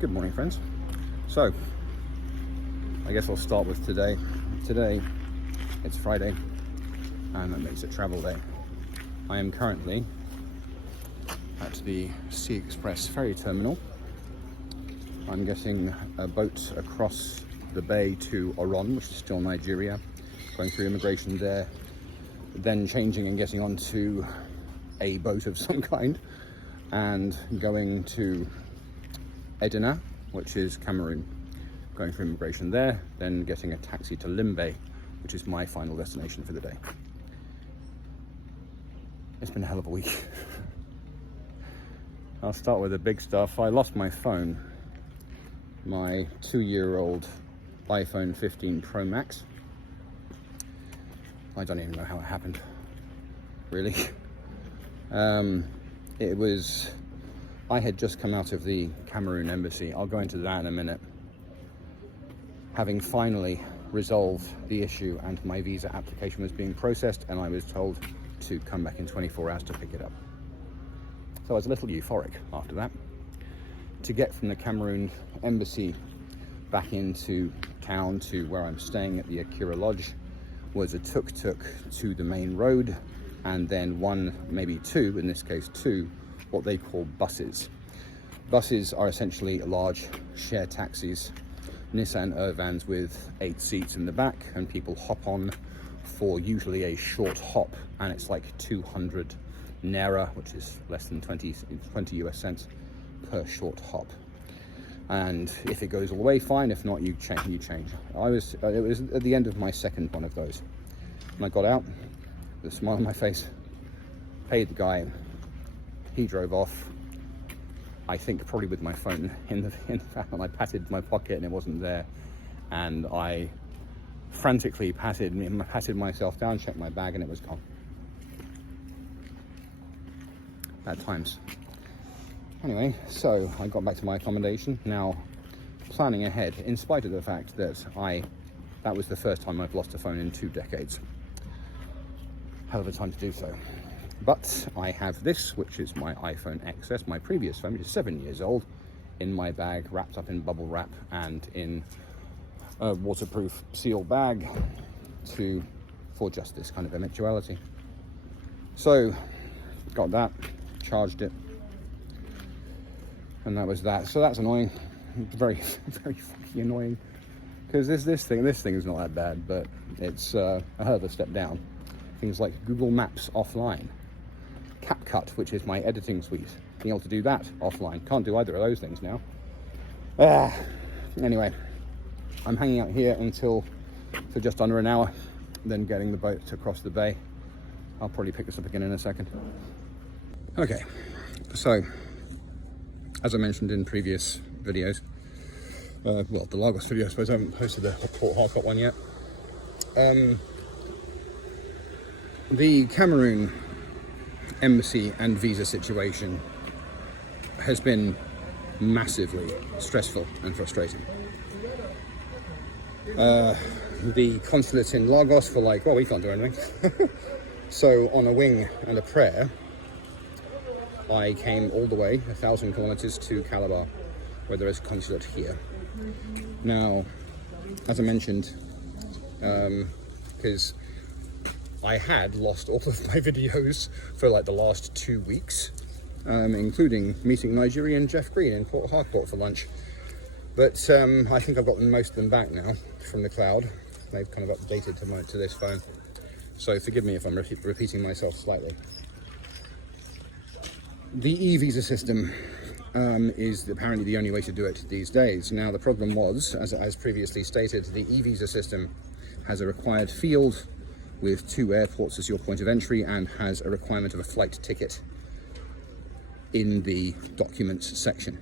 Good morning, friends. So, I guess I'll start with today. Today, it's Friday, and that makes it travel day. I am currently at the Sea Express ferry terminal. I'm getting a boat across the bay to Oron, which is still Nigeria, going through immigration there, then changing and getting onto a boat of some kind, and going to Edina, which is Cameroon, going through immigration there, then getting a taxi to Limbe, which is my final destination for the day. It's been a hell of a week. I'll start with the big stuff. I lost my phone, my 2-year-old iPhone 15 Pro Max. I don't even know how it happened, really. I had just come out of the Cameroon embassy. I'll go into that in a minute. Having finally resolved the issue, and my visa application was being processed, and I was told to come back in 24 hours to pick it up. So I was a little euphoric after that. To get from the Cameroon embassy back into town to where I'm staying at the Akira Lodge was a tuk-tuk to the main road, and then one, maybe two, in this case two, what they call buses. Buses are essentially large share taxis, Nissan vans with 8 seats in the back, and people hop on for usually a short hop, and it's like 200 naira, which is less than 20 US cents per short hop. And if it goes all the way, fine. If not, you change. It was at the end of my second one of those, and I got out with a smile on my face, paid the guy. He drove off, I think probably with my phone in the van, and I patted my pocket and it wasn't there. And I frantically patted myself down, checked my bag, and it was gone. Bad times. Anyway, so I got back to my accommodation, now planning ahead, in spite of the fact that that was the first time I've lost a phone in 2 decades. Hell of a time to do so. But I have this, which is my iPhone XS, my previous phone, which is 7 years old, in my bag, wrapped up in bubble wrap and in a waterproof seal bag for just this kind of eventuality. So, got that, charged it, and that was that. So that's annoying, very, very fucking annoying, because this thing is not that bad, but it's a hell of a step down. Things like Google Maps offline, CapCut, which is my editing suite, being able to do that offline. Can't do either of those things now. Anyway, I'm hanging out here for just under an hour, then getting the boat across the bay. I'll probably pick this up again in a second. Okay, so as I mentioned in previous videos, well, the Lagos video, I suppose. I haven't posted the Port Harcourt one yet. The Cameroon embassy and visa situation has been massively stressful and frustrating. The consulate in Lagos were like, well, we can't do anything. So on a wing and a prayer, I came all the way 1,000 kilometers to Calabar, where there is a consulate here. Now, as I mentioned, because I had lost all of my videos for like the last 2 weeks, including meeting Nigerian Jeff Green in Port Harcourt for lunch. But I think I've got most of them back now from the cloud. They've kind of updated to this phone. So forgive me if I'm repeating myself slightly. The e-visa system is apparently the only way to do it these days. Now, the problem was, as previously stated, the e-visa system has a required field with 2 airports as your point of entry, and has a requirement of a flight ticket in the documents section.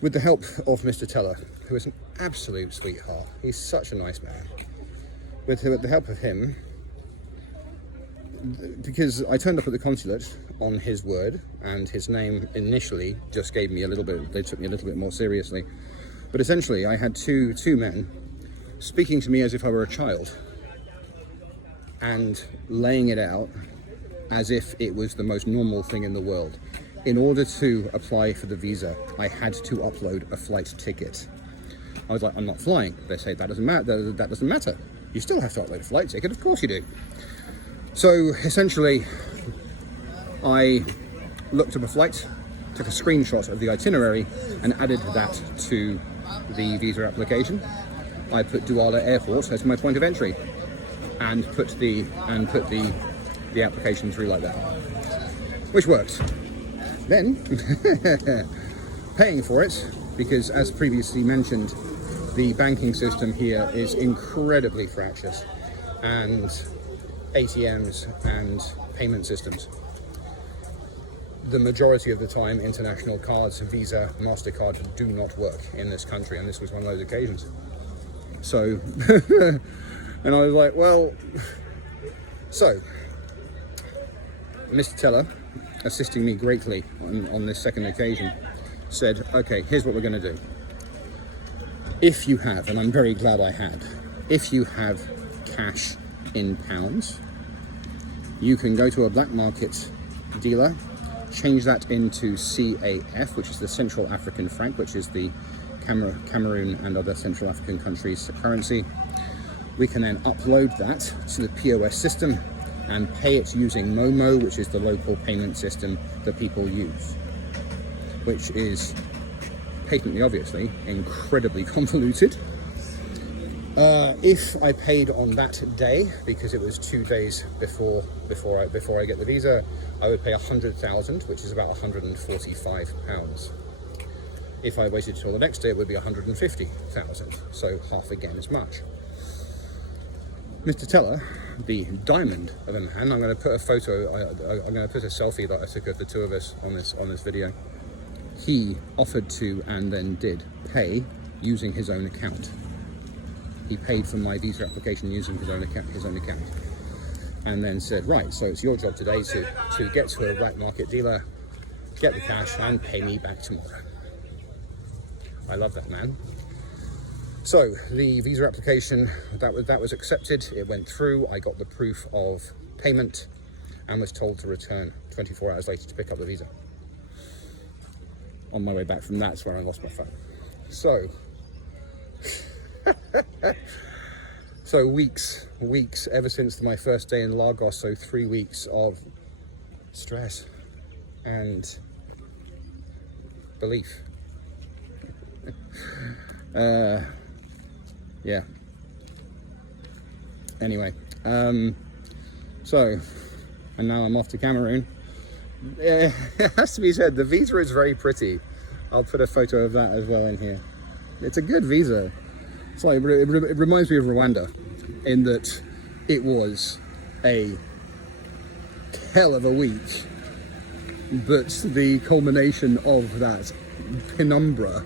With the help of Mr. Teller, who is an absolute sweetheart, he's such a nice man. With the help of him, because I turned up at the consulate on his word, and his name initially just gave me a little bit, they took me a little bit more seriously. But essentially, I had two men speaking to me as if I were a child, and laying it out as if it was the most normal thing in the world. in order to apply for the visa, I had to upload a flight ticket. I was like, I'm not flying. They say, that doesn't matter. That doesn't matter. You still have to upload a flight ticket. Of course you do. So essentially, I looked up a flight, took a screenshot of the itinerary, and added that to the visa application. I put Douala Airport as my point of entry, and put the application through like that, which worked. Then paying for it, because as previously mentioned, the banking system here is incredibly fractious, and ATMs and payment systems, the majority of the time international cards, Visa, MasterCard, do not work in this country, and this was one of those occasions. So and I was like, well, so Mr. Teller, assisting me greatly on this second occasion, said, okay, here's what we're going to do. If you have, and I'm very glad I had, if you have cash in pounds, you can go to a black market dealer, change that into CAF, which is the Central African franc, which is the Cameroon and other Central African countries' currency. We can then upload that to the POS system and pay it using Momo, which is the local payment system that people use, which is patently, obviously, incredibly convoluted. If I paid on that day, because it was 2 days before I get the visa, I would pay 100,000, which is about 145 pounds. If I waited till the next day, it would be 150,000, so half again as much. Mr. Teller, the diamond of a man, I'm going to put a photo, I'm going to put a selfie that I took of the two of us on this video. He offered to, and then did, pay using his own account. He paid for my visa application using his own account, and then said, right, so it's your job today to get to a black market dealer, get the cash, and pay me back tomorrow. I love that man. So the visa application, that was accepted. It went through. I got the proof of payment and was told to return 24 hours later to pick up the visa. On my way back from that's where I lost my phone. So, so weeks, ever since my first day in Lagos, so 3 weeks of stress and belief. Yeah. Anyway, so, and now I'm off to Cameroon. It has to be said, the visa is very pretty. I'll put a photo of that as well in here. It's a good visa. It's like, it reminds me of Rwanda in that it was a hell of a week, but the culmination of that penumbra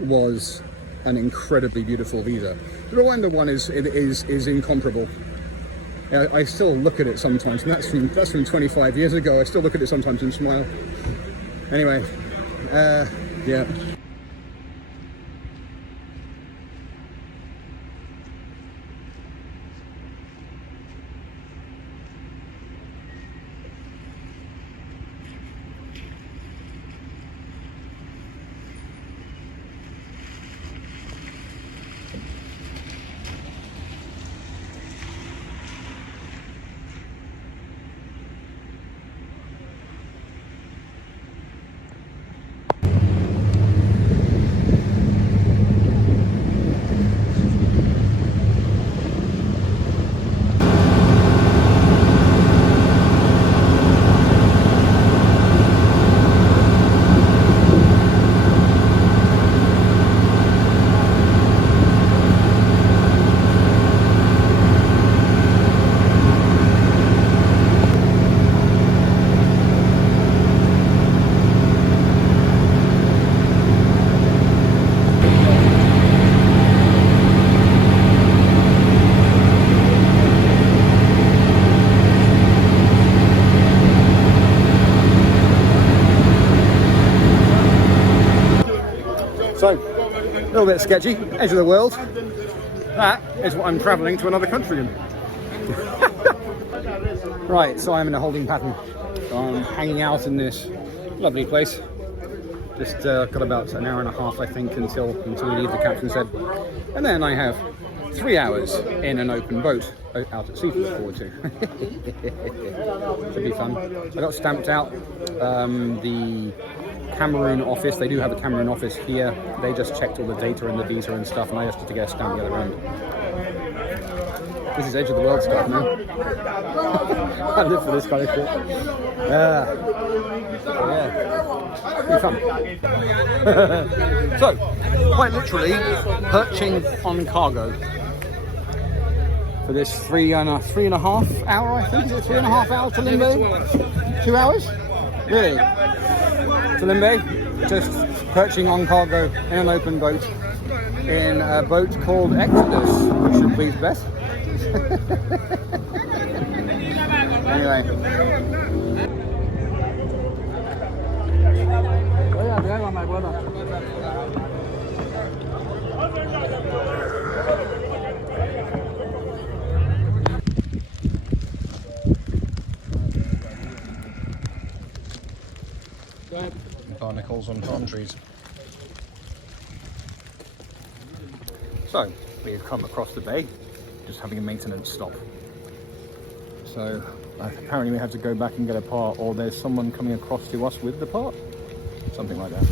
was an incredibly beautiful visa. The Rwanda one is incomparable. I still look at it sometimes, and that's from 25 years ago. I still look at it sometimes and smile. Anyway, yeah. So, a little bit sketchy, edge of the world. That is what I'm travelling to another country in. Right, so I'm in a holding pattern hanging out in this lovely place. Just got about an hour and a half, I think, until we leave, the captain said. And then I have 3 hours in an open boat out at sea to look forward to. Should be fun. I got stamped out. The Cameroon office, they do have a Cameroon office here. They just checked all the data and the visa and stuff, and I just had to get a stamp the other end. This is edge of the world stuff, man. I live for this kind of shit. Yeah, be fun. So, quite literally, perching on cargo for this three and a half hour, I think. Is it 3.5 hours to Limbe? 2 hours? Really? To Limbe? Just perching on cargo in an open boat, in a boat called Exodus, which should please Beth. Anyway. Barnacles on palm trees. So, we've come across the bay, just having a maintenance stop. So, apparently we have to go back and get a part, or there's someone coming across to us with the part. Something like that.